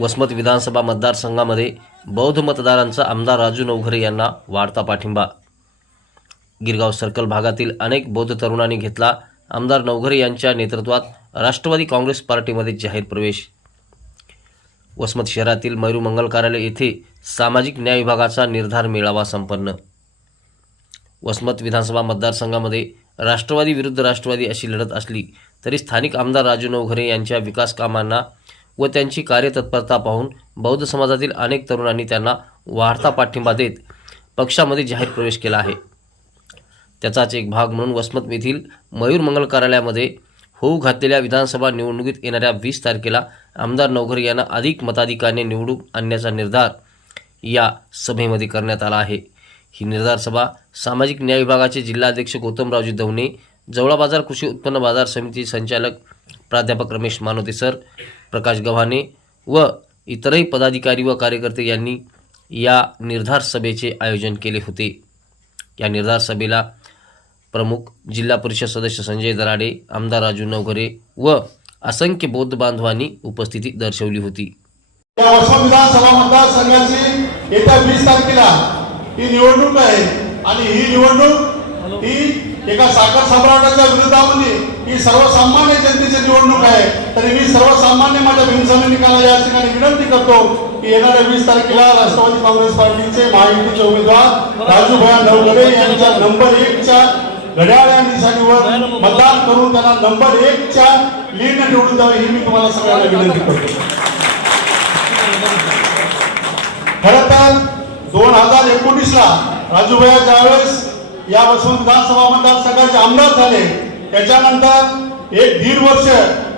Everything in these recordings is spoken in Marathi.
वसमत विधानसभा मतदारसंघामध्ये बौद्ध मतदारांचा आमदार राजू नवघरे यांना वाढता पाठिंबा. गिरगाव सर्कल भागातील अनेक बौद्ध तरुणांनी घेतला आमदार नवघरे यांच्या नेतृत्वात राष्ट्रवादी काँग्रेस पार्टीमध्ये जाहीर प्रवेश. वसमत शहरातील मयूर मंगल कार्यालय येथे सामाजिक न्याय विभागाचा निर्धार मेळावा संपन्न. वसमत विधानसभा मतदारसंघामध्ये राष्ट्रवादी विरुद्ध राष्ट्रवादी अशी लढत असली तरी स्थानिक आमदार राजू नवघरे यांच्या विकास कामांना व त्यांची कार्यतत्परता पाहून बौद्ध समाजातील अनेक तरुणांनी त्यांना वाढता पाठिंबा देत पक्षामध्ये जाहीर प्रवेश केला आहे. त्याचाच एक भाग म्हणून वसमत येथील मयूर मंगल कार्यालयामध्ये होऊ घातलेल्या विधानसभा निवडणुकीत येणाऱ्या वीस तारखेला आमदार नवघर यांना अधिक मताधिकाने निवडून आणण्याचा निर्धार या सभेमध्ये करण्यात आला आहे. ही निर्धार सभा सामाजिक न्याय विभागाचे जिल्हाध्यक्ष गौतमरावजी दवणे जवळा बाजार कृषी उत्पन्न बाजार समिती संचालक प्राध्यापक रमेश मानोते सर प्रकाश गव्हाणे व इतरही पदाधिकारी व कार्यकर्ते यांनी या निर्धार सभेचे आयोजन केले होते. या निर्धार सभेला प्रमुख जिल्हा परिषद सदस्य संजय दराडे आमदार राजू नवघरे व असंख्य बौद्ध बांधवांनी उपस्थिती दर्शवली होती. या विधानसभा मतदारसंघाची येत्या वीस तारखेला ही निवडणूक आहे आणि ही निवडणूक ही एका साखर सम्राटाच्या विरोधामध्ये ही सर्वसामान्य जनतेची निवडणूक आहे. तरी मी सर्वसामान्य माझ्या भीमसैनिकाला या ठिकाणी विनंती करतो की येणाऱ्या वीस तारखेला राष्ट्रवादी काँग्रेस पार्टीचे महायुतीचे उमेदवार राजूभाई नवगडे यांच्या नंबर एकच्या घड्याळ या निशाणीवर मतदान करून त्यांना नंबर एकच्या लीडने निवडून द्यावे ही मी तुम्हाला सगळ्यांना विनंती करतो. खर तर दोन हजार एकोणीस ला राजूभाई ज्यावेळेस या वसंत विधानसभा मतदारसंघाचे आमदार झाले. त्याच्यानंतर एक दीड वर्ष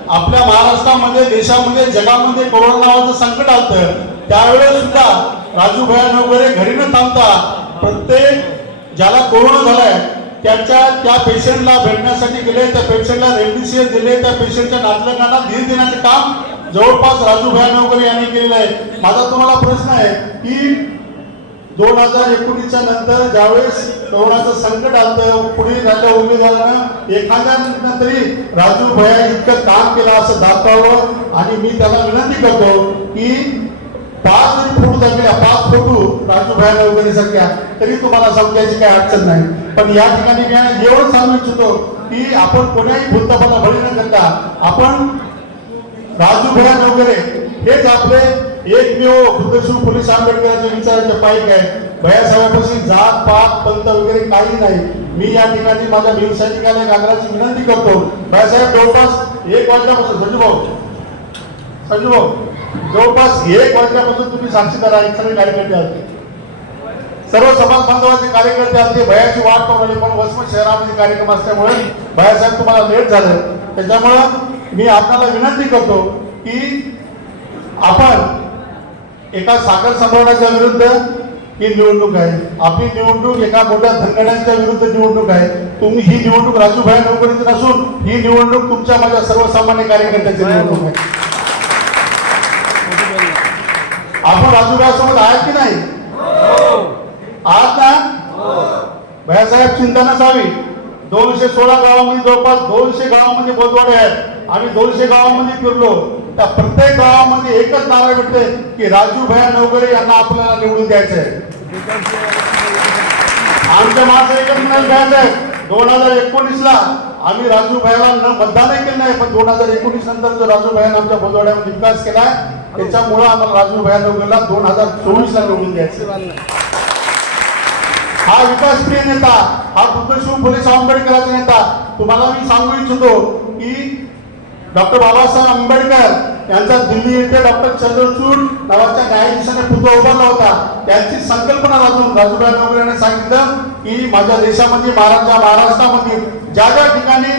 आपल्या महाराष्ट्रामध्ये देशामध्ये जगामध्ये कोरोना नावाचं संकट आलं त्यावेळेस सुद्धा राजूभाई वगैरे घरी न थांबता प्रत्येक ज्याला कोरोना झालाय त्याच्या त्या पेशंटला भेटण्यासाठी गेले त्या पेशंटला रेमडेसिवीर दिले त्या पेशंटच्या नातलगांना धीर देण्याचे काम जवळपास राजू वगैरे यांनी केलेलं आहे. माझा तुम्हाला प्रश्न आहे की दोन हजार एकोणीसच्या नंतर ज्यावेळेस कोरोनाचं संकट आलं पुढे राज्या उमेदवारानं एखाद्या तरी राजू भया इतकं काम केलं असं दाखवावं. आणि मी त्याला विनंती करतो की पाच जरी फोटो दाखवल्या पाच फोटो राजू भया वगैरे सारख्या तरी तुम्हाला समजायची काही अडचण नाही. पण या ठिकाणी मी एवढं सांगू इच्छितो की आपण कोण्याही भूतपणा बळी न करता आपण राजू भया वगैरे हेच आपले एकमेव हो, बुद्धशिव पोलीस आंबेडकरांच्या विचाराचे पाईक आहे. भयासाहेबापासून जात पात पंत वगैरे काही नाही. मी या ठिकाणी माझ्या भीमसैनिकाला एक विनंती करतो. भयासाहेब जवळपास एक वाजल्यापासून संजू भाऊ. संजू भाऊ जवळपास एक वाजल्यापासून तुम्ही साक्षीदार आहे सगळे कार्यकर्ते आले सर्व समाज बांधवाचे कार्यकर्ते आले भयाची वाट पाहून पण वसमत शहरामध्ये कार्यक्रम असल्यामुळे भयासाहेब तुम्हाला लेट झालं. त्याच्यामुळं मी आपल्याला विनंती करतो की आपण एका साखर सम्राटाच्या विरुद्ध ही निवडणूक आहे. आपली निवडणूक एका मोठ्या धनगड्यांच्या विरुद्ध निवडणूक आहे. तुम्ही ही निवडणूक राजूभाई नोकरीची नसून ही निवडणूक तुमच्या माझ्या सर्वसामान्य कार्यकर्त्याची निवडणूक आहे. आपण राजूभाई सोबत आहात की नाही? आहात ना? भैयासाहेब चिंता नसावी दोनशे सोळा गावामध्ये जवळपास दोनशे गावामध्ये बोधवाडे आहेत. आम्ही दोनशे गावामध्ये फिरलो. त्या प्रत्येक गावामध्ये एकच नारा भेटते की राजू भया नवगरे यांना आपल्याला निवडून द्यायचं आहे आमच्या माझं एकच म्हणणं आहे दोन हजार एकोणीस ला आम्ही राजू भयाला न मतदानही केलं नाही पण दोन हजार एकोणीस नंतर जो राजू भयानं आमच्या बोधवाड्यामध्ये विकास केलाय त्याच्यामुळे आम्हाला राजू भया नवगरेला दोन हजार चोवीस ला निवडून द्यायचं हा विकासप्रिय नेता हा बुद्धशिव फुले आंबेडकराचा नेता तुम्हाला मी सांगू इच्छितो की डॉक्टर बाबासाहेब आंबेडकर यांचा दिल्ली येथे डॉक्टर चंद्रचूड नावाच्या न्यायाधीशाने पुतळा उभारला होता. त्यांची संकल्पना वाचून राजूभाई नवरे यांनी सांगितलं की माझ्या देशामध्ये महाराष्ट्र महाराष्ट्रामध्ये ज्या ज्या ठिकाणी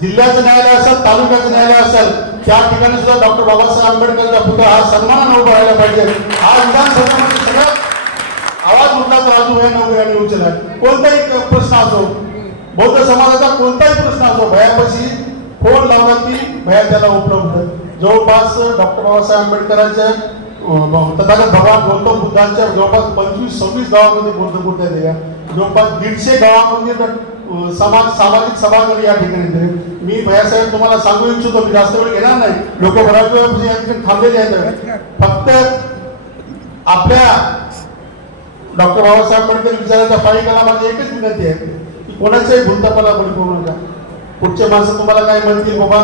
जिल्ह्याचं न्यायालय असेल तालुक्याचं न्यायालय असेल त्या ठिकाणी सुद्धा डॉक्टर बाबासाहेब आंबेडकरचा पुतळा हा सन्मानानं उभा राहिला पाहिजे. हा विधानसभेमध्ये सगळ्यात आवाज मोठा राजूभाई राजू यांनी उचलला. कोणताही प्रश्न असो बौद्ध समाजाचा कोणताही प्रश्न असो भयापाशी फोन भया त्याला उपलब्ध जवळपास डॉक्टर बाबासाहेब आंबेडकरांच्या तथागत भगवान गौतम बुद्धांच्या जवळपास पंचवीस सव्वीस गावामध्ये बुद्ध मूर्ती दिल्या जवळपास दीडशे गावामध्ये समाज सामाजिक सभागृह या ठिकाणी दिले मी भयासाहेब तुम्हाला सांगू इच्छितो मी जास्त वेळ घेणार नाही. लोक बऱ्याच वेळापासून म्हणजे या ठिकाणी थांबलेले आहेत. फक्त आपल्या डॉक्टर बाबासाहेब आंबेडकर विचाराच्या पायिकाला माझी एकच विनंती आहे की कोणाच्याही भूलतापाला बळी करू नका. पुढचे माणसं तुम्हाला काय म्हणतील बाबा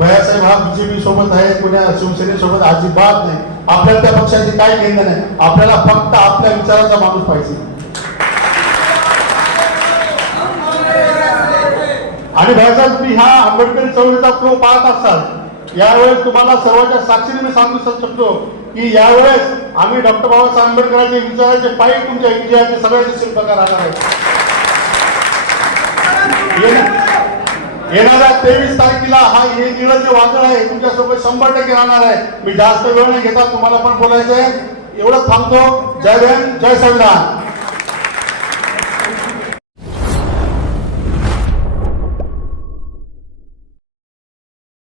भैयासाहेब हा बीजेपी सोबत आहे कोण्या शिवसेनेसोबत अजिबात नाही. आपल्याला त्या पक्षाची काय घेणं नाही. आपल्याला फक्त आपल्या विचाराचा माणूस पाहिजे. आणि भयासाहेब तुम्ही ह्या आंबेडकर चळवळीचा फ्लो पाहत असाल. यावेळेस तुम्हाला सर्वांच्या साक्षीने मी सांगू शकतो की यावेळेस आम्ही डॉक्टर बाबासाहेब आंबेडकरांचे विचाराचे पायी तुमच्या विजयाचे सगळ्यांचे शिल्पकार राहणार आहेत. येणाऱ्या तेवीस तारखेला हा हे निळं जे वादळ आहे. तुमच्यासोबत शंभर टक्के राहणार आहे. मी जास्त वेळ नाही घेता तुम्हाला पण बोलायचं आहे एवढं थांबतो. जय भीम जय संविधान.